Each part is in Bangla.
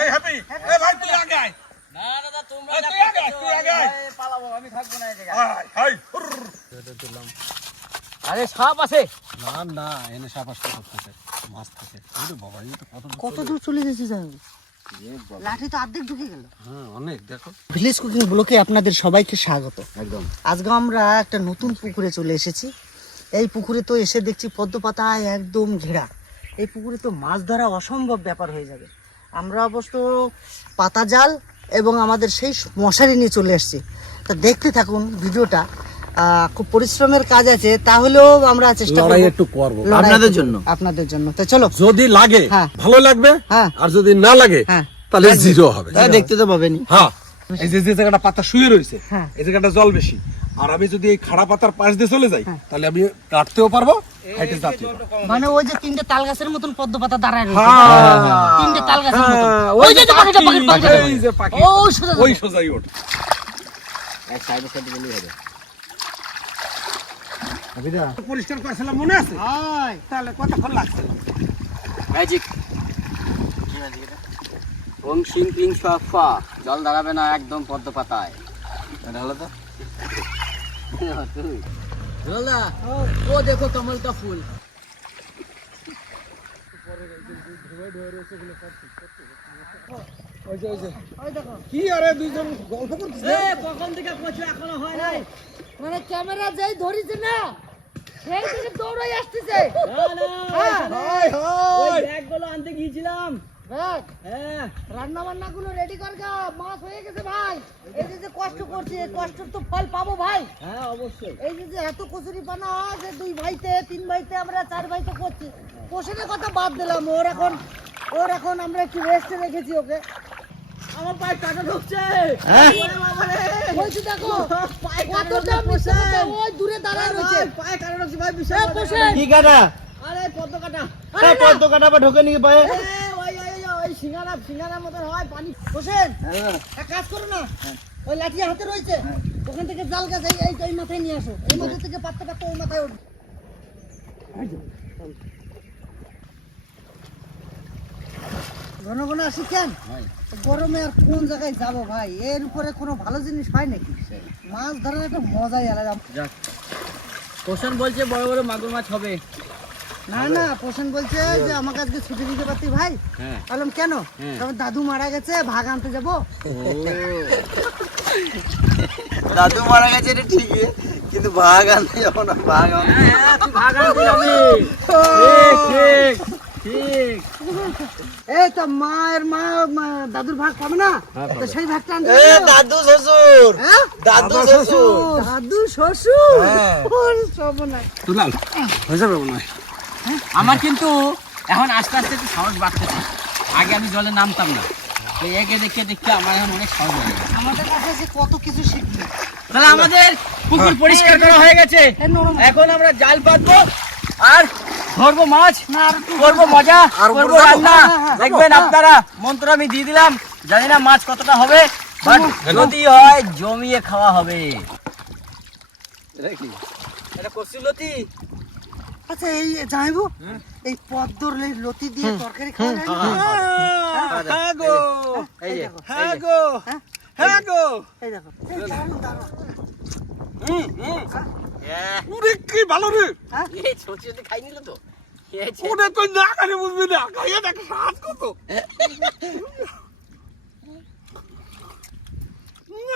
এই হ্যাপি এই ভাই তুই আগে আয়। না দাদা তোমরা তুই আগে তুই আগে পালাবো আমি থাকব না এই জায়গায়। আয়, আয়, হুরর। আরে সাপ আছে। না না এনে সাপ আসতে করতেছে। মাছ থেকে। ওরে বাবা এই তো কত কত দূর চলে গেছিস আমি লাঠি তো অর্ধেক ঢুকে গেল। হ্যাঁ অনেক দেখো। ভিলেজ কুকিং ব্লকে আপনাদের সবাইকে স্বাগত। একদম। আজকে আমরা একটা নতুন পুকুরে চলে এসেছি। এই পুকুরে তো এসে দেখছি পদ্ম পাতায় একদম ঘেরা। এই পুকুরে তো মাছ ধরা অসম্ভব ব্যাপার হয়ে যাবে। আমরা অবশ্য পাতা জাল এবং আমাদের সেই মশারি নিয়ে চলে এসছি। তা দেখতে থাকুন ভিডিওটা। আহ, খুব পরিশ্রমের কাজ আছে তাহলেও আমরা চেষ্টা করব একটু করব। আপনাদের জন্য। আপনাদের জন্য। তো চলো। যদি লাগে হ্যাঁ। ভালো লাগবে হ্যাঁ। আর যদি না লাগে হ্যাঁ। তাহলে জিরো হবে। দেখতে তো পাবেনি হ্যাঁ। এই যে যে জায়গাটা পাতা শুয়ে রয়েছে হ্যাঁ। এই জায়গাটা জল বেশি। আর আমি যদি এই খাড়া পাতার পাশ দিয়ে চলে যাই তাহলে আমি কাটতেও পারব হাইটে মানে ওই যে তিনটে তাল গাছের মতন পদ্ম পাতা দাঁড়ায় রয়েছে। হ্যাঁ। তিনটে তাল গাছের মতন। হ্যাঁ, ওই যে পাখিটা পাখি ওই সোজা ওই। সোজাই ওঠ। পরিষ্কার করেছিলাম মনে আছে? তাহলে কতক্ষণ ম্যাজিক ওং শিং ফা জল দাঁড়াবে না একদম পদ্ম পাতায়। হলো তো? ও দেখো কমল কা ফুল কি আরে দুইজন গল্প করতেছে? এ কখন থেকে কইছো এখনও হয় নাই? মানে ক্যামেরা যেই ধরিছে না সেই থেকে দৌড়াই আসতেছে। হ্যাঁ, ব্যাগগুলো আনতে গিয়েছিলাম। রান্না বান্না গুলো রেডি কর গা মাছ হয়ে গেছে ভাই। এই যে যে কষ্ট করছি এই কষ্টের তো ফল পাবো ভাই। হ্যাঁ অবশ্যই। এই যে যে এত কচুরি পানা যে দুই ভাইতে তিন ভাইতে আমরা চার ভাইতে করছি কথা বাদ দিলাম। ওর এখন ওর এখন আমরা একটু রেস্টে রেখেছি ওকে। আমার পায়ে কাটা ঢুকছে। ওই যে দেখো কতটা মিশে ওই দূরে দাঁড়ায় রয়েছে পায়ে কাটা ঢুকছে ভাই এ, কি কাটা? আরে পদ্ম কাটা। আরে পদ্ম কাটা বা ঢোকে নিয়ে পায়ে? সিঙ্গারা সিঙ্গারার মতন হয় পানি। হোসেন এক কাজ করো না। ওই লাঠি হাতে রয়েছে। ওখান থেকে জাল গাছ এই এই- মাথায় নিয়ে আসো। এই মাথা থেকে পাততে পাততে ওই মাথায় উঠবে। ঘন ঘন গরমে আর কোন জায়গায় যাব ভাই? এর উপরে কোনো ভালো জিনিস হয় নাকি? মাছ ধরার একটা মজাই আলাদা। পোষণ বলছে বড় বড় মাগুর মাছ হবে। না না পোষণ বলছে যে আমাকে আজকে ছুটি দিতে পারতি ভাই। হ্যাঁ। বললাম কেন? তবে দাদু মারা গেছে ভাগ আনতে যাব। দাদু মারা গেছে এটা ঠিকই। কিন্তু ভাগ আনতে যাব না ভাগ আনতে হ্যাঁ ভাগ আনতে যাবি। ঠিক ঠিক এই তো মায়ের মা মা- দাদুর ভাগ পাবে না? তো সেই ভাগটা আনতে দাদু শ্বশুর। হ্যাঁ? দাদু শ্বশুর। দাদু শ্বশুর। হ্যাঁ। হয়ে যাবে মনে হয় আমার কিন্তু এখন আস্তে আস্তে একটু সাহস বাড়তেছে আগে আমি জলে নামতাম না। তো একে দেখে দেখে আমার এখন অনেক সাহস হয়ে গেছে। আমাদের কাছে যে কত কিছু শিখবি। তাহলে আমাদের পুকুর পরিষ্কার করা হয়ে গেছে। এখন আমরা জাল পাতবো আর ধরবো মাছ করব মজা করব রান্না। হ্যাঁ, হ্যাঁ, দেখবেন আপনারা মন্ত্র আমি দিয়ে দিলাম। জানি না মাছ কতটা হবে বাট যদি হয় জমিয়ে খাওয়া হবে। এটা কি? এটা কসুলতি আচ্ছা এই জামাইবু এই পদ্মর এই লতি দিয়ে তরকারি খাওয়া যায় না? হ্যাঁ। গো। এই যে দেখো, হ্যাঁ গো। হ্যাঁ? হ্যাঁ গো। এই দেখো দারুণ, দারুণ। হুম হুম। হ্যাঁ। ওরে কি ভালো রে। এই ছোট ছোট খাই নিল তো? তুই না খালি বুঝবি না। খাইয়ে দেখ স্বাদ কত।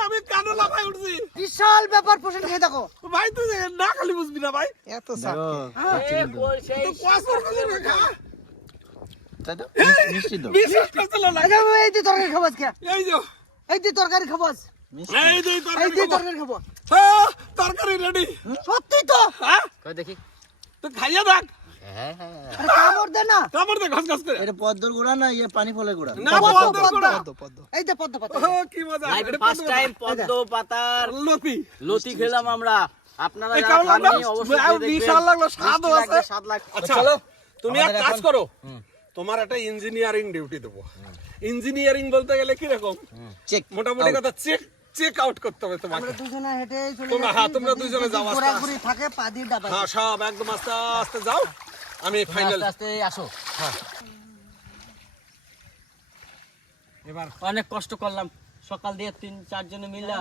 আমি কেন লাফাই উঠছি? বিশাল ব্যাপার পোষণ খেয়ে দেখো। ভাই তুই না খালি বুঝবি না ভাই। এত সাপ এ বল সেই তো কসর করে খা মিষ্টি তো। বিশ্বাস করছিল না এই দেখো, এই দিয়ে তরকারি খাব আজকে। এই যে। এই দিয়ে তরকারি খাব আজ। এই যে এই তরকারি দিয়ে খাব। তরকারি খাব হ্যাঁ, তরকারি রেডি সত্যি তো? হ্যাঁ। দেখি। তুই খাইয়ে দেখ। হ্যাঁ। হ্যাঁ কামড় দে না। কামড় দে ঘস ঘস করে। এটা পদ্মর গোড়া না ইয়ে পানি ফলের গোড়া? না পদ্ম, পদ্ম গোড়া। পদ্ম। এই যে পদ্ম পাতা ও, কি মজা। লাইফে ফার্স্ট টাইম পদ্ম পাতার লতি। লতি খেলাম আমরা। আপনারা এই যারা কেমন লাগল? খাননি অবশ্যই আহ, খেয়ে দেখবেন। বিশাল লাগল, স্বাদও আছে। স্বাদ লাগবে। আচ্ছা তুমি এক কাজ করো। তোমার একটা ইঞ্জিনিয়ারিং ডিউটি দেবো। ইঞ্জিনিয়ারিং বলতে গেলে কি রকম চেক মোটামুটি কথা চেক চেক আউট করতে হবে তোমাকে। আমরা দুজনে হেঁটে চলে তোমরা- হ্যাঁ, তোমরা দুজনে যাও আস্তে থাকে হ্যাঁ সব একদম আস্তে আস্তে যাও। আমি ফাইনাল আস্তে আসো। হ্যাঁ। এবার অনেক কষ্ট করলাম। সকাল দিয়ে তিন চারজনে মিললা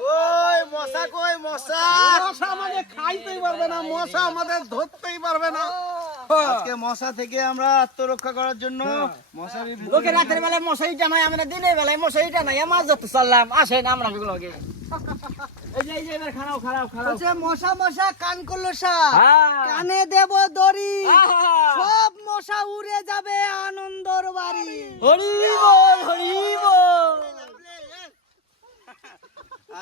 কই মশা কই মশা? মশা আমাদের খাইতেই পারবে না মশা আমাদের ধরতেই পারবে না। আজকে মশা থেকে আমরা আত্মরক্ষা করার জন্য মশারি লোকে রাতের বেলায় মশারি টানাই আমরা দিনের বেলায় মশারি টানাই মাছ ধরতে চললাম আসেন আমরা এগুলোকে। এই যে এই যে এবার খারাও খারাও খারাও বলছে মশা মশা কান করল হ্যাঁ। কানে দেব দড়ি। সব মশা উড়ে যাবে আনন্দর বাড়ি। হরি বল হরি বল।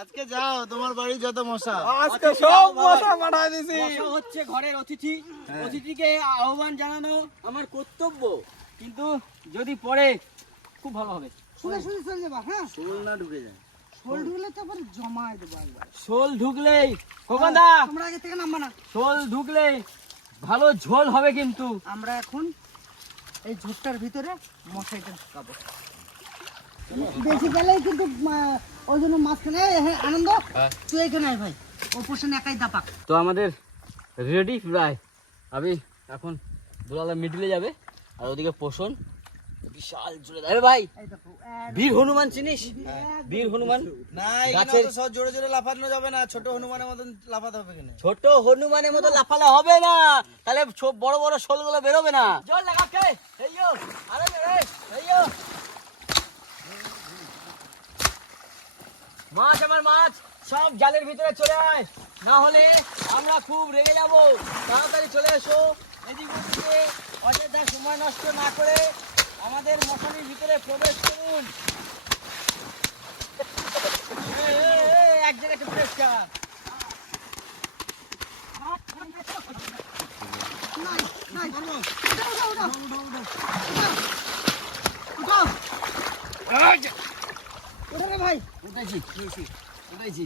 আজকে যাও তোমার বাড়ি যত মশা। আজকে সব মশা পাঠাই দিছি। মশা হচ্ছে ঘরের অতিথি। অতিথিকে আহ্বান জানানো আমার কর্তব্য। কিন্তু যদি পড়ে খুব ভালো হবে। শুনে শুনে চলে যাবা হ্যাঁ। শোল না ঢুকে যায়। শোল ঢুকলে তো আবার জমায় দেবো একবার শোল ঢুকলেই। খোকনদা! তোমরা আগে থেকে নামবা না। শোল ভালো ঝোল হবে কিন্তু। আমরা এখন এই ঝোপটার ভিতরে মশাইটা ঢুকাবো। বেশি গেলেই কিন্তু ওই জন্য মাঝখানে হ্যাঁ, আনন্দ। তুই এখানে আয় ভাই ও পোষণ একাই দাপাক। তো আমাদের রেডি প্রায়। আমি এখন দুলালা মিডিলে যাবে আর ওদিকে পোষণ। বিশাল জুড়ে আরে ভাই। বীর হনুমান চিনিস? বীর হনুমান? না এখানে সব জোরে জোরে লাফানো যাবে না ছোট হনুমানের মতন লাফাতে হবে কিনা ছোট হনুমানের মতো লাফালে হবে না। তাহলে ছো- বড় বড় শোলগুলো বেরোবে না। জল লাগাকে এইয়ো আরে রে এইয়ো মাছ আমার মাছ সব জালের ভিতরে চলে আয়। না হলে আমরা খুব রেগে যাব। তাড়াতাড়ি চলে এসো। এদিক ওদিকে অযথা সময় নষ্ট না করে আমাদের মশারির ভিতরে প্রবেশ করুন। এক জায়গায় পরিষ্কার। ওটা রে ভাই উঠেছি উঠেছি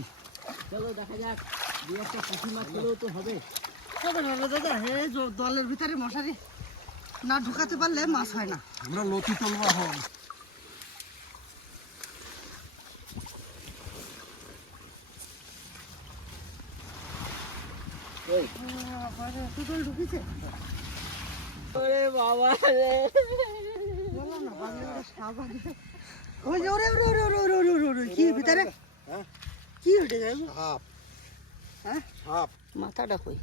চলো দেখা যাক। দু একটা পুঁটি মাছ হলেও তো হবে। হবে দাদা হে দলের ভিতরে মশারি। না ঢুকাতে পারলে মাছ হয় না। আমরা লতি তলবা হন ওরে বাবা রে। ওই কি ভিতরে হ্যাঁ। মাথাটা কই?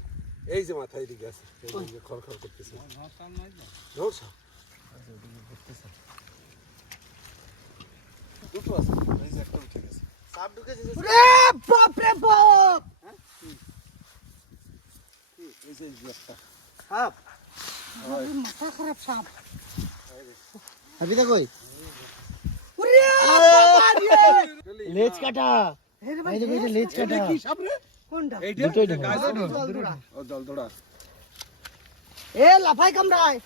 এই যে মাথায় দিকে আছে এই খড় খড় করতেছে। দুটো আছে এই যে একটা উঠে গেছে। সাপ ঢুকেছে ওরে বাপ রে বাপ! এই যে একটা সাপ। মাথা খারাপ সাপ। হাবিদা কই? ওরে বাবা রে! লেজ কাটা। লেজ কাটা। কি সাপ রে? কোনটা? এ লাফাই কামড়ায়।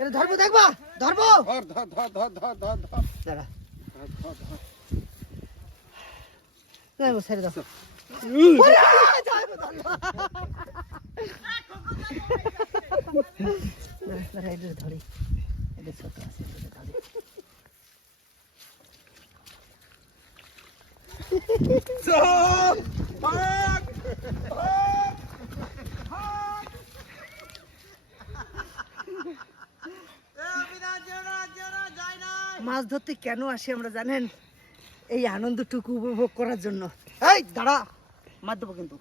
এটা ধরবো দেখবা? ধরবো? ধর ধর ধর ধর ধর ধর ধর। দাঁড়া। দাও ছেড়ে দাও। ধরি। এটা ছোট আছে ধরি। চল, ভাগ। মাছ ধরতে কেন আসি আমরা জানেন? এই আনন্দটুকু উপভোগ করার জন্য। এই দাঁড়া। মার দেবো কিন্তু।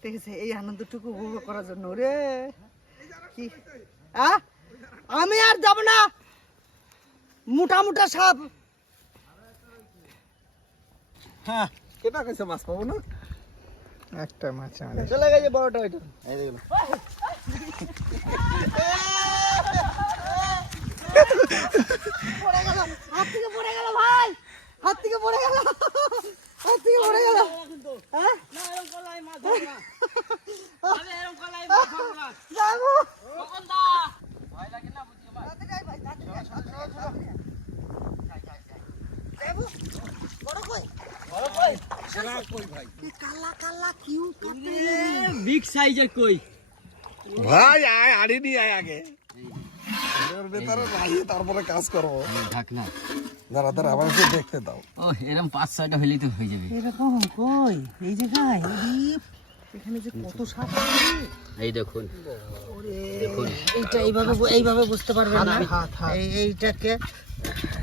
ঠিক আছে এই আনন্দটুকু উপভোগ করার জন্য। রে কি? আমি আর যাব না। মোটা মোটা সাপ। হ্যাঁ। কেটা কাছে মাছ পাবো না? একটা মাছ চলে গেছে বড়টা ওইটা। এই দেখো পড়ে গেল হাত থেকে পড়ে গেল ভাই হাত থেকে পড়ে গেল হাত থেকে পড়ে গেল হ্যাঁ না এরকম করলে মাছ ধরবো না আমি এরকম করলে মাছ ধরবো না। যাব। খোকনদা ভয় লাগে না বুঝি আমার যাব বড় কই কই ভাই এই কালা কালা কিউ কাটে বিগ সাইজের কই? ভাই আয় আড়ি নিয়ে আয় আগে। এর তারপরে কাজ করব। ঢাকনা দাঁড়া দাঁড়া আবার একটু দেখতে দাও। ও এরকম পাঁচ ছয়টা হলেই তো হয়ে যাবে। এরকম কই? এই জায়গায় এখানে যে কত সাপ এই দেখুন। দেখুন। এইটা এইভাবে এইভাবে বুঝতে পারবেন না। এই এইটাকে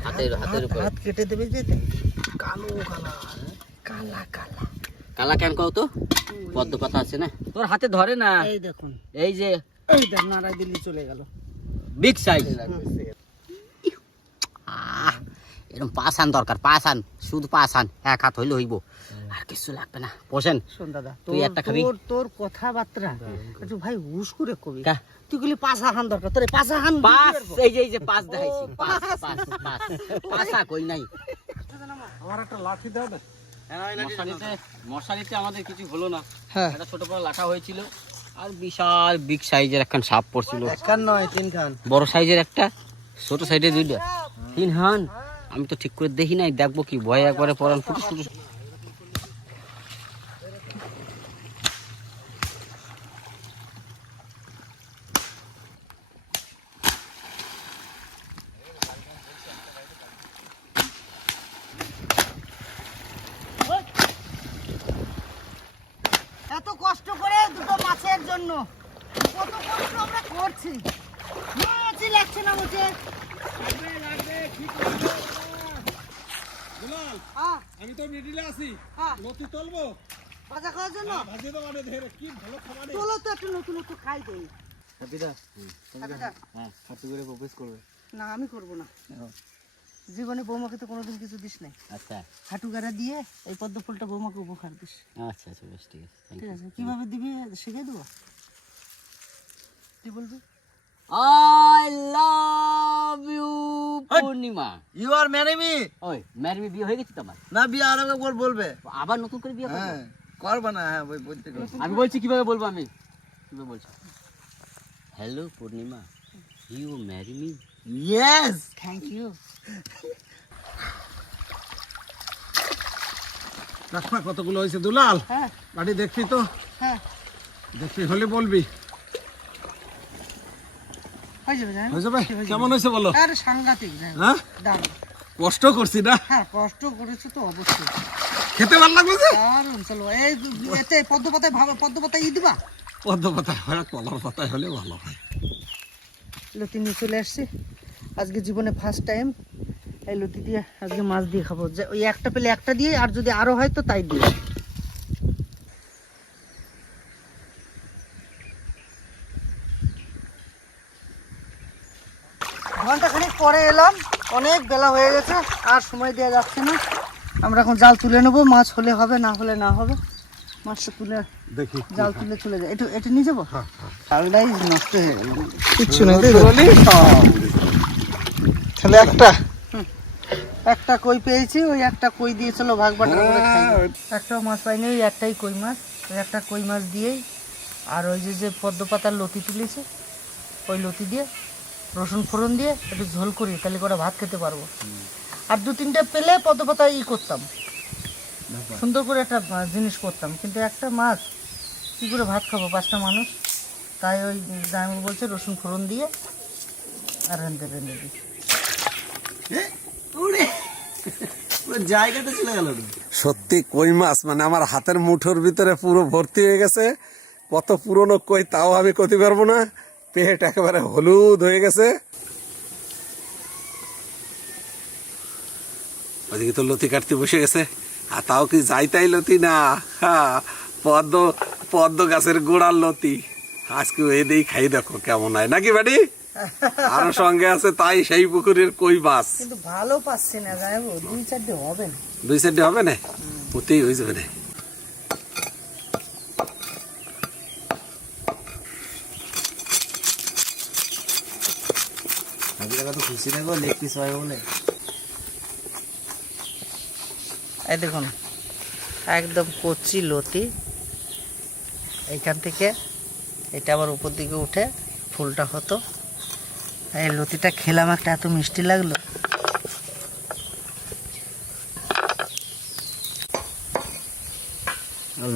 হাতের হাতের উপর। হাত কেটে দেবে যে কালো কালা কালা কালা। কালা কেন কও তো? পদ্ম পাতা আছে না? তোর হাতে ধরে না। এই দেখুন। এই যে এই দেখ নাড়াই দিল্লি চলে গেল। বিগ সাইজ এরকম দরকার শুধু এক হাত হইলে হইব। আর কিছু লাগবে না। বসেন। শোন দাদা তুই একটা খাবি? তোর তোর কথাবার্তা একটু ভাই হুশ করে কবি? তুই গুলি পাঁচা হান দরকার তোর পাঁচা হান পাস এই যে এই যে পাস দেখাইছি। পাস পাস পাস পাসা কই নাই? আমার একটা লাঠি দাও না। মশারিতে মশারিতে আমাদের কিছু হলো না। হ্যাঁ। একটা ছোট বড় লাঠা হয়েছিল আর বিশাল বিগ সাইজের একখান সাপ পড়ছিল। একখান নয় তিনখান। বড় সাইজের একটা ছোট সাইজের দুইটা। তিন হান আমি তো ঠিক করে দেখি নাই দেখব কি? ভয় একবারে পরান ফুটু এত কষ্ট করে দুটো মাছের জন্য। কত কষ্ট আমরা করছি। মাছই লাগছে না মুখে। দুলাল হ্যাঁ। আমি তো মিডিলে আছি। হ্যাঁ। লতি তুলবো? ভাজা খাওয়ার জন্য? ভাজি তো মানে ধরে। কি ভালো খাবার তোলো তো একটু নতুন একটু খাই দেই। হাবিদা? না আমি করব না। জীবনে বৌমাকে তো কোনোদিন কিছু দিস নাই। আচ্ছা। হাঁটু গাড়া দিয়ে এই পদ্ম ফুলটা বৌমাকে উপহার দিস। আচ্ছা আচ্ছা বেশ ঠিক আছে ঠিক আছে কীভাবে দিবি শিখে দেবো? কি বলবি? I love you Purnima. You are marry me ওই ম্যারি বিয়ে হয়ে গেছে তোমার? না বিয়ে আর একবার বলবে। আবার নতুন করে বিয়ে করব? হ্যাঁ করবে না হ্যাঁ ওই বলতে। আমি বলছি কীভাবে বলব আমি? কীভাবে বলছি? Hello Purnima you marry me yes thank you কাশমা কতগুলো হয়েছে দুলাল? হ্যাঁ। বাড়ি দেখবি তো? হ্যাঁ। দেখবি হলে বলবি। হয়ে যাবে কেমন হয়েছে বলো? আরে সাংঘাতিক হ্যাঁ? কষ্ট করছি না? হ্যাঁ কষ্ট করেছ তো অবশ্যই। খেতে ভালো লাগল যে? দারুণ চলো। এই এতে পদ্ম পাতায় ভাবে পদ্ম পাতায় ই দিবা? পদ্ম পাতায় হয় কলার পাতায় হলে ভালো হয়। লতি নিয়ে চলে আসছি। আজকে জীবনে ফার্স্ট টাইম এই লতি দিয়ে আজকে মাছ দিয়ে খাব। যে ওই একটা পেলে একটা দিয়ে আর যদি আরও হয় তো তাই দিয়ে। ঘণ্টা খানিক পরে এলাম অনেক বেলা হয়ে গেছে আর সময় দেওয়া যাচ্ছে না। আমরা এখন জাল তুলে নেব মাছ হলে হবে না হলে না হবে। মাছটা তুলে দেখি জাল তুলে চলে যায়। একটু একটু নিয়ে যাব? জালটাই নষ্ট হয়ে গেল। কিচ্ছু নেই তাহলে একটা? একটা কই পেয়েছি ওই একটা কই দিয়েছিল ভাগ বাটার করে খাই একটাও মাছ পাইনি ওই একটাই কই মাছ ওই একটা কই মাছ দিয়েই। আর ওই যে যে পদ্ম পাতার লতি তুলেছে ওই লতি দিয়ে রসুন ফোড়ন দিয়ে একটু ঝোল করি তাহলে করে ভাত খেতে পারব? আর দু তিনটা পেলে পদ্ম পাতা ই করতাম। সুন্দর করে একটা জিনিস করতাম কিন্তু একটা মাছ কী করে ভাত খাব পাঁচটা মানুষ? তাই ওই জামিল বলছে রসুন ফোড়ন দিয়ে আর রেঁধে রেঁধে দিই সত্যি কই মাছ মানে আমার হাতের মুঠোর ভিতরে পুরো ভর্তি হয়ে গেছে। কত পুরনো কই, তাও আমি করতে পারব না। পেট একেবারে হলুদ হয়ে গেছে। ওদিকে তো লতি কাটতে বসে গেছে। আর তাও কি যাই তাই লতি না? পদ্ম পদ্ম গাছের গোড়ার লতি। আজকে এদিকেই খাই দেখো, কেমন হয়। নাকি বাড়ি? আরও সঙ্গে আছে তাই সেই পুকুরের কই মাছ কিন্তু ভালো পাচ্ছি না যাইবো দুই চারটে হবে না। দুই চারটে হবে না? ওতেই হয়ে যাবে না। তো খুশি থাকব লেগ পিস হয় বলে। এই দেখুন একদম কচি লতি। এইখান থেকে এটা আবার উপর দিকে উঠে ফুলটা হতো। এই লতিটা খেলাম একটা এত মিষ্টি লাগল।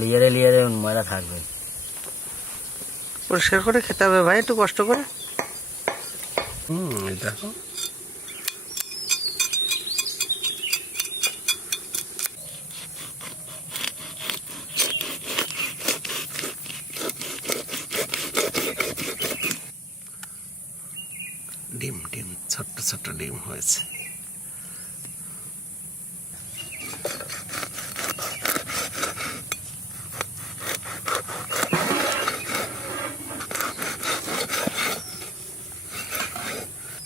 লিয়ারে লিয়ারে ময়লা থাকবে। পরিষ্কার করে খেতে হবে ভাই একটু কষ্ট করে। হুম দেখো ডিম ডিম ছোট্ট ছোট্ট ডিম হয়েছে।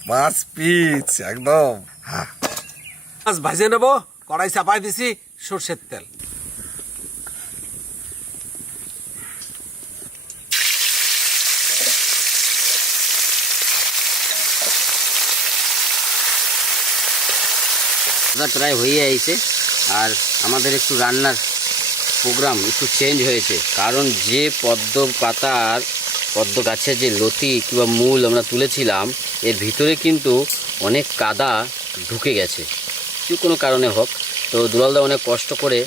মাছ পিচ একদম। মাছ ভাজে নেব কড়াই চাপাই দিছি সর্ষের তেল। ওটা প্রায় হয়ে আইছে। আর আমাদের একটু রান্নার প্রোগ্রাম একটু চেঞ্জ হয়েছে। কারণ যে পদ্ম পাতার, পদ্ম গাছের যে লতি কিংবা মূল আমরা তুলেছিলাম, এর ভিতরে কিন্তু অনেক কাদা ঢুকে গেছে। যে কোনো কারণে হোক। তো দুলালদা অনেক কষ্ট করে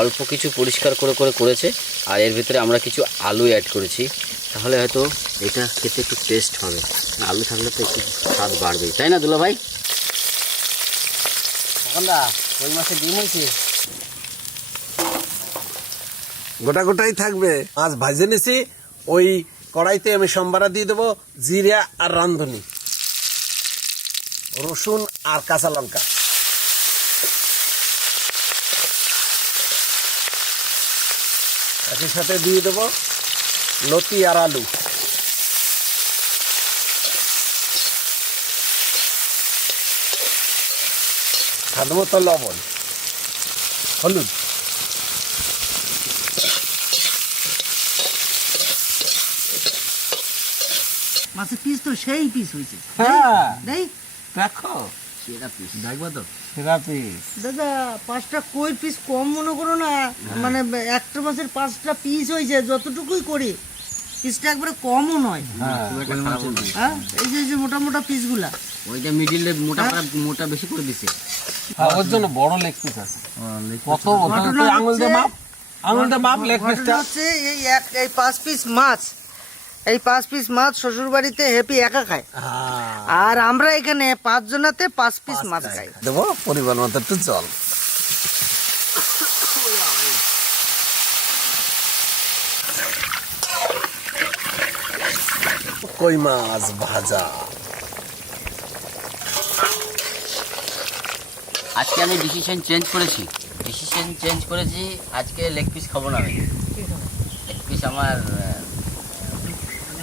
অল্প কিছু পরিষ্কার করে করে করেছে। আর এর ভিতরে আমরা কিছু আলু অ্যাড করেছি। তাহলে হয়তো এটা খেতে একটু টেস্ট হবে। আলু থাকলে তো একটু স্বাদ বাড়বে তাই না দুলা ভাই গোটা গোটাই থাকবে। মাছ ভাজে নিছি, ওই কড়াইতে আমি সম্বারা দিয়ে দেবো, জিরা আর রান্ধনি রসুন আর কাঁচা লঙ্কা। একই সাথে দিয়ে দেবো লতি আর আলু। স্বাদ মতো লবণ। হলুদ। মাছের পিস তো সেই পিস হয়েছে। হ্যাঁ। দেই। দেখো। সেরা পিস দেখব তো? সেরা পিস দাদা পাঁচটা কই পিস কম মনে করো না। মানে একটা মাছের পাঁচটা পিস হয়েছে যতটুকুই করি পিসটা একবারে কমও নয়। হ্যাঁ এই যে এই যে মোটা মোটা পিসগুলা ওইটা মিডিলে মোটা মোটা বেশি করে দিছে। ওর জন্য বড় লেগ পিস আছে। কত আঙুল দিয়ে মাপ। আঙুল দিয়ে মাপ লেগ ঘটনা পিসটা হচ্ছে এই এক এই পাঁচ পিস মাছ। এই পাঁচ পিস মাছ শ্বশুর বাড়িতে হ্যাপি একা খায়। আর আমরা এখানে পাঁচ জনাতে পাঁচ পিস মাছ খাই। দেবো? পরিবার মতো একটু জল। কই মাছ ভাজা? আজকে আমি ডিসিশন চেঞ্জ করেছি। ডিসিশন চেঞ্জ করেছি আজকে লেগ পিস খাব না আমি। লেগ পিস আমার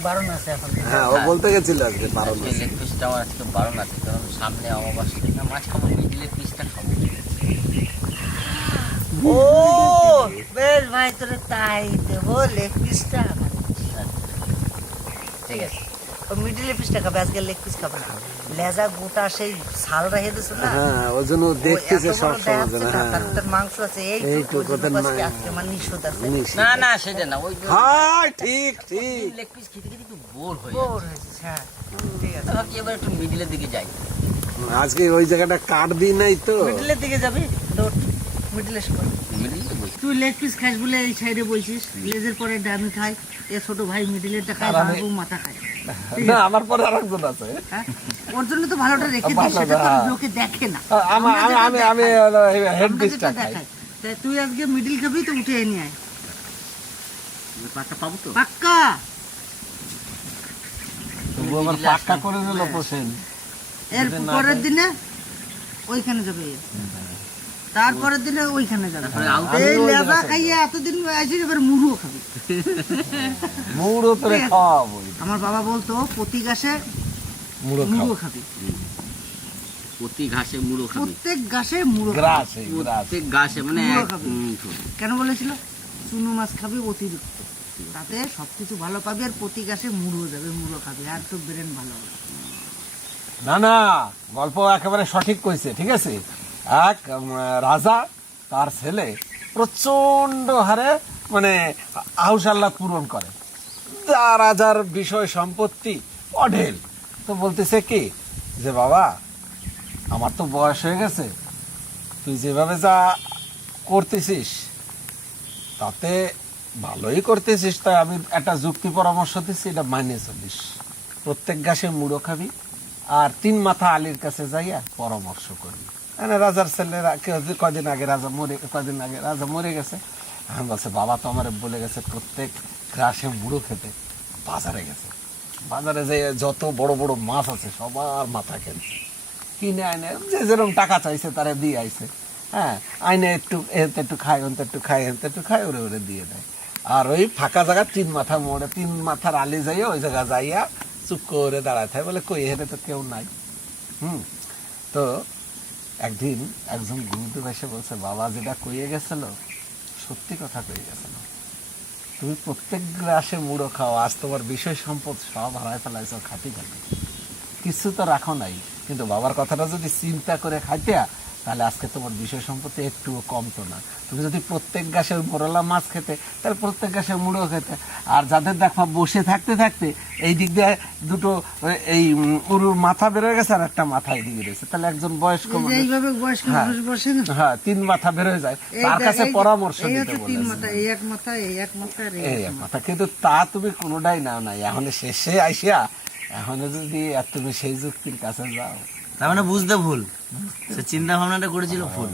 বারণ আছে এখন। হ্যাঁ ও বলতে গেছিল আজকে বারো আজকে লেগ পিসটা আমার আজকে বারণ আছে কারণ সামনে অমাবাস্যা না মাছ খাব মিডিলে পিসটা খাব। ও বেশ ভাই তোরে তাই দেবো লেগ পিসটা ঠিক আছে। ও মিডিল পিসটা খাবে আজকে লেগ পিস খাবে না। লেজা গোটা সেই ছাল রেখে দিছো না? হ্যাঁ ওই জন্য দেখতেছে সব সময় হ্যাঁ। তার মাংস আছে এই আজকে নিষেধ আছে। না না সেটা না ওই হ্যাঁ ঠিক ঠিক। লেগ পিস খেতে খেতে একটু বোর হয়ে বোর হয়েছে হ্যাঁ ঠিক আছে। ভাবছি এবার একটু মিডিলের দিকে যাই? আজকে ওই জায়গাটা কাট দিই নাই তো। মিডিলের দিকে যাবি? দৌড় মিডিলে কর মিডিলে বসে। তুই লেগ পিস খাস বলে এই সাইডে বলছিস লেজের পরে ডামি খাই এ ছোট ভাই মিডিলেরটা খায় বাবু মাথা খায়। না আমার পরে আরেকজন আছে। হ্যাঁ? ওর জন্য তো ভালোটা রেখে ভালো, সেটা তো হ্যাঁ। লোকে দেখে না। আমরা আমি আমি হেড আমরা ডিশটা খাই। তাই তুই আজকে মিডিল খাবি তো উঠে নিয়ে আয়। পাটটা পাবো তো? পাক্কা? তবু পাক্কা করে দিল পোষেন এর পরের দিনে ওইখানে যাবে। তারপরের দিনে ওইখানে যাবে। এই লেবা খাইয়ে এতদিন আসি এবার মুড়ুও খাবি। মুড়ো করে খাওয়াবো আমার বাবা বলতো প্রতি গাছে মুড়ো মুড়ো খাবি। প্রতি ঘাসে মুড়ো প্রত্যেক মুড়ো প্রত্যেক মানে মুড়ো। কেন বলেছিল? চুনো মাছ খাবি অতিরিক্ত। তাতে সবকিছু ভালো পাবি আর প্রতি গাছে মুড়ো যাবে মুড়ো খাবি। আর তো ব্রেন ভালো হবে না না গল্প একেবারে সঠিক কইছে ঠিক আছে? এক রাজা, তার ছেলে প্রচণ্ড হারে মানে আহুস আল্লাহ পূরণ করে। যা রাজার বিষয় সম্পত্তি, অঢেল। তো বলতেছে কি, যে বাবা, আমার তো বয়স হয়ে গেছে, তুই যেভাবে যা করতেছিস, তাতে ভালোই করতেছিস, তাই আমি একটা যুক্তি পরামর্শ দিচ্ছি, এটা মাইনে চলিস প্রত্যেক গাছে মুড়ো খাবি, আর তিন মাথা আলীর কাছে যাইয়া পরামর্শ করি মানে রাজার যে কদিন আগে রাজা মরে কদিন আগে রাজা মরে গেছে আমি বলছে, বাবা তো আমার বলে গেছে, প্রত্যেক গ্রাসে বুড়ো খেতে। বাজারে গেছে। বাজারে যে যত বড় বড় মাছ আছে, সবার মাথা খেলছে কিনে আইনে যে যেরকম টাকা চাইছে, তারা দিয়ে আইছে। হ্যাঁ আইনে একটু, এতে একটু খায়, ওতে একটু খায়, এতে একটু খায়, ওরে ওরে দিয়ে দেয়। আর ওই ফাঁকা জায়গা তিন মাথা মোড়ে, তিন মাথার আলি যাইয়া ওই জায়গা যাইয়া চুপ করে দাঁড়ায় থাকে। বলে, কই, এখানে তো কেউ নাই। হুম, তো একদিন একজন গুরুদেব এসে বলছে, বাবা যেটা কইয়ে গেছিল, সত্যি কথা কইয়ে গেছিল। তুমি প্রত্যেক গ্লাসে মুড়ো খাও, আজ তোমার বিষয় সম্পদ সব হারায় ফেলাইছ খাতি খাতি কিছু তো রাখো নাই। কিন্তু বাবার কথাটা যদি চিন্তা করে খাইতে তাহলে আজকে তোমার বিষয় সম্পত্তি একটুও কমতো না। তুমি যদি প্রত্যেক গাছে ওই মোরলা মাছ খেতে তাহলে প্রত্যেক গাছে মুড়ো খেতে আর যাদের দেখো বসে থাকতে থাকতে এই দিক দিয়ে দুটো এই উরুর মাথা বেরোয় গেছে আর একটা মাথা এইদিকে রয়েছে। তাহলে একজন বয়স্ক বয়স্ক হ্যাঁ। না? হ্যাঁ তিন মাথা বেরোয় যায়। তার কাছে পরামর্শ দিতে মাথা কিন্তু তা তুমি কোনোটাই নাও নাই। এখন শেষে আইসিয়া এখন যদি আর তুমি সেই যুক্তির কাছে যাও। তার মানে বুঝতে ভুল। সে চিন্তা ভাবনাটা করেছিল ভুল।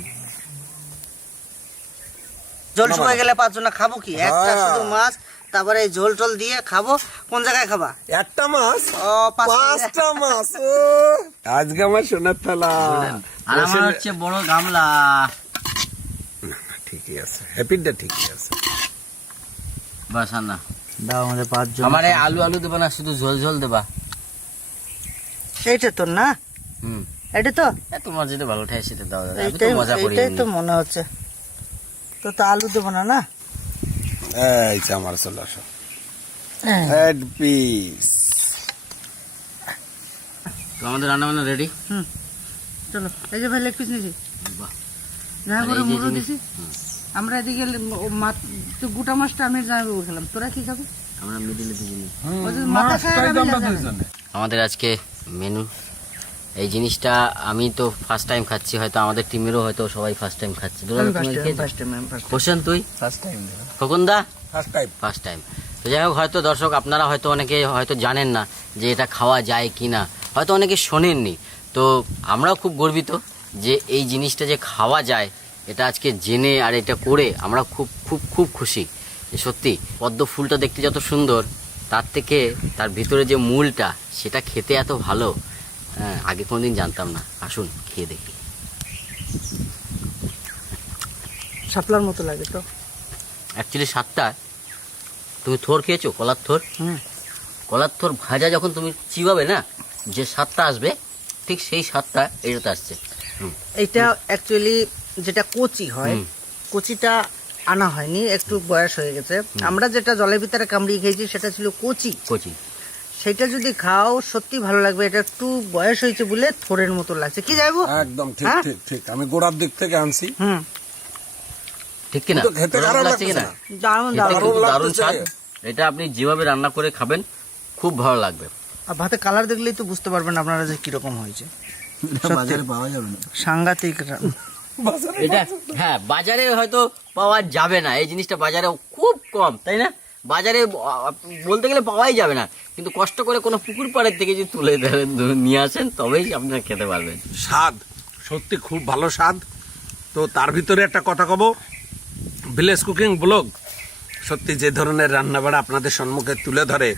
জল শুকিয়ে গেলে পাঁচজন খাব কি? একটা হ্যাঁ। শুধু মাছ তারপরে এই ঝোল টোল দিয়ে খাব। কোন জায়গায় খাবা? একটা মাছ? ও পাঁচটা মাছ আজকে আমার সোনার থালা। আর আমার হচ্ছে বড় গামলা। ঠিকই আছে। হ্যাপিটা ঠিকই আছে। বাস না। দাও আমাদের পাঁচজন আমারে আলু আলু দেবা না শুধু ঝোল ঝোল দেবা। এইটা তো না? হুম। এটা তো? তোমার যেটা ভালো সেটা দাও আমি তো মজা করি এইটাই তো মনে হচ্ছে। তো তো আলু দেবো না না? এই যে আমার চলে আসো। হেড পিস তো আমাদের রান্না বান্না রেডি চলো এই যে ভাই লেগ পিস নিয়েছি। যা করে মুড়ো দিছি। আমরা এদিকে মাছ তো গোটা মাছটা আমি জানাব খেলাম। তোরা কি খাবি? আমরা মিডিলে। দুইজনে। আমাদের আজকে মেনু এই জিনিসটা আমি তো ফার্স্ট টাইম খাচ্ছি হয়তো আমাদের টিমেরও হয়তো সবাই ফার্স্ট টাইম খাচ্ছে। হোসেন তুই? ফার্স্ট টাইম খোকন দা ফার্স্ট টাইম ফার্স্ট টাইম তো যাই হোক হয়তো দর্শক আপনারা হয়তো অনেকে হয়তো জানেন না যে এটা খাওয়া যায় কি না। হয়তো অনেকে শোনেননি। তো আমরাও খুব গর্বিত যে এই জিনিসটা যে খাওয়া যায় এটা আজকে জেনে আর এটা করে আমরা খুব খুব খুব খুশি। যে সত্যি পদ্ম ফুলটা দেখতে যত সুন্দর তার থেকে তার ভিতরে যে মূলটা সেটা খেতে এত ভালো। হ্যাঁ আগে কোনোদিন জানতাম না। আসুন খেয়ে দেখি। শাপলার মতো লাগে তো। অ্যাকচুয়ালি স্বাদটা তুমি থোর খেয়েছো কলার থোর? হুম। কলার থোর ভাজা যখন তুমি চিবাবে না যে স্বাদটা আসবে ঠিক সেই স্বাদটা এটাতে আসছে। এটা অ্যাকচুয়ালি যেটা কচি হয় কচিটা আনা হয়নি একটু বয়স হয়ে গেছে। আমরা যেটা জলের ভিতরে কামড়িয়ে খেয়েছি সেটা ছিল কচি। কচি। সেটা যদি খাও সত্যি ভালো লাগবে। এটা একটু বয়স হয়েছে বলে থোরের মতো লাগছে। কি যাইবো? একদম ঠিক হ্যাঁ? ঠিক ঠিক। আমি গোড়ার দিক থেকে আনছি। হুম। ঠিক কিনা? দারুণ। দারুণ। স্বাদ। এটা আপনি যেভাবে রান্না করে খাবেন খুব ভালো লাগবে। আর ভাতে কালার দেখলেই তো বুঝতে পারবেন আপনারা যে কীরকম হয়েছে। বাজারে পাওয়া যাবে না। সাংঘাতিক এটা হ্যাঁ বাজারে হয়তো পাওয়া যাবে না। এই জিনিসটা বাজারে খুব কম তাই না? বাজারে বলতে গেলে পাওয়াই যাবে না। কিন্তু কষ্ট করে কোনো পুকুর পাড়ের থেকে যদি তুলে নিয়ে আসেন তবেই আপনারা খেতে পারবেন। স্বাদ সত্যি খুব ভালো স্বাদ। তো তার ভিতরে একটা কথা কব ভিলেজ কুকিং ব্লগ। সত্যি যে ধরনের রান্নাবাড়া আপনাদের সম্মুখে তুলে ধরে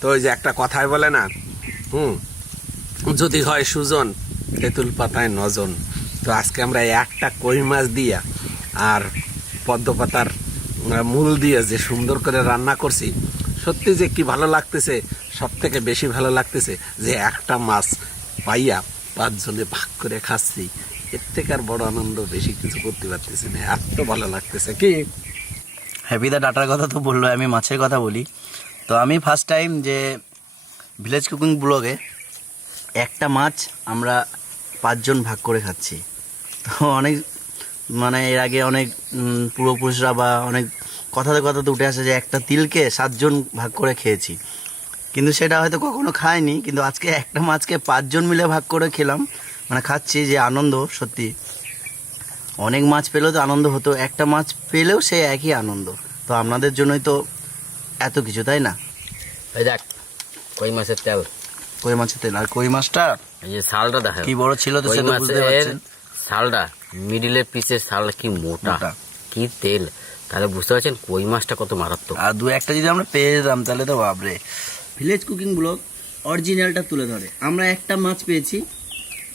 তো ওই যে একটা কথায় বলে না হুম যদি হয় সুজন তেঁতুল পাতায় নজন। তো আজকে আমরা একটা কই মাছ দিয়া আর পদ্ম পাতার আহ, মূল দিয়ে যে সুন্দর করে রান্না করছি, সত্যি যে কি ভালো লাগতেছে সব থেকে বেশি ভালো লাগতেছে যে একটা মাছ পাইয়া পাঁচজনে ভাগ করে খাচ্ছি, এর থেকে আর বড় আনন্দ বেশি কিছু করতে পারতেছি না, এত ভালো লাগতেছে কি? হ্যাপিদা ডাটার কথা তো বলল, আমি মাছের কথা বলি। তো আমি ফার্স্ট টাইম যে ভিলেজ কুকিং ব্লগে একটা মাছ আমরা পাঁচজন ভাগ করে খাচ্ছি। তো অনেক মানে এর আগে অনেক পূর্বপুরুষরা বা অনেক কথাতে কথাতে উঠে আসে যে একটা তিলকে সাতজন ভাগ করে খেয়েছি। কিন্তু সেটা হয়তো কখনো খায়নি কিন্তু আজকে একটা মাছকে পাঁচজন মিলে ভাগ করে খেলাম। মানে খাচ্ছি যে আনন্দ সত্যি। অনেক মাছ পেলেও তো আনন্দ হতো একটা মাছ পেলেও সে একই আনন্দ। তো আপনাদের জন্যই তো এত কিছু তাই না? দেখ কই মাছের তেল? কই মাছের তেল? আর কই মাছটা? এই যে শালটা দেখা। কি বড় ছিল তো কই সে তো বুঝতে পারছেন। শালটা? মিডিলের পিসের শালটা কি মোটা। কি তেল? তাহলে বুঝতে পারছেন কই মাছটা কত মারাত্মক। আর দু একটা যদি আমরা পেয়ে যেতাম তাহলে তো বাপরে। ভিলেজ কুকিং ব্লগ অরিজিনালটা তুলে ধরে। আমরা একটা মাছ পেয়েছি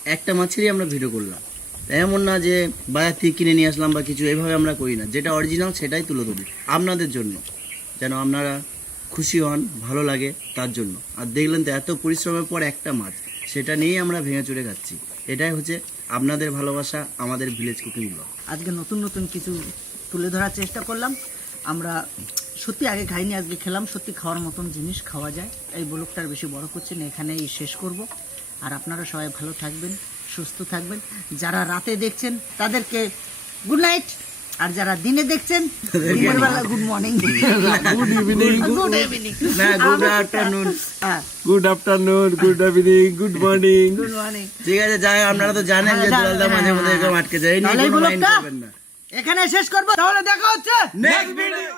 একটা মাছেরই আমরা ভিডিও করলাম। এমন না যে বাজার থেকে কিনে নিয়ে আসলাম বা কিছু এভাবে আমরা করি না। যেটা অরিজিনাল সেটাই তুলে ধরি। আপনাদের জন্য। যেন আপনারা খুশি হন ভালো লাগে তার জন্য। আর দেখলেন তো এত পরিশ্রমের পর একটা মাছ। সেটা নিয়েই আমরা ভেঙে চুরে খাচ্ছি। এটাই হচ্ছে আপনাদের ভালোবাসা আমাদের ভিলেজ কুকিং ব্লগ আজকে নতুন নতুন কিছু তুলে ধরার চেষ্টা করলাম। আমরা সত্যি আগে খাইনি, আজকে খেলাম। সত্যি খাওয়ার মতন জিনিস খাওয়া যায়। এই ব্লগটার বেশি বড় করছি না, এখানেই শেষ করব। আর আপনারা সবাই ভালো থাকবেন, সুস্থ থাকবেন। যারা রাতে দেখছেন, তাদেরকে গুড নাইট আর যারা দিনে দেখছেন দিনের বেলা good morning good evening good evening না, good afternoon. হ্যাঁ। Good afternoon good evening good morning good morning ঠিক আছে যাই আপনারা তো জানেন যে হ্যাঁ, দুলালদা মাঝে মধ্যে এরকম আটকে যায়। না। এখানে শেষ করব তাহলে দেখা হচ্ছে। Next video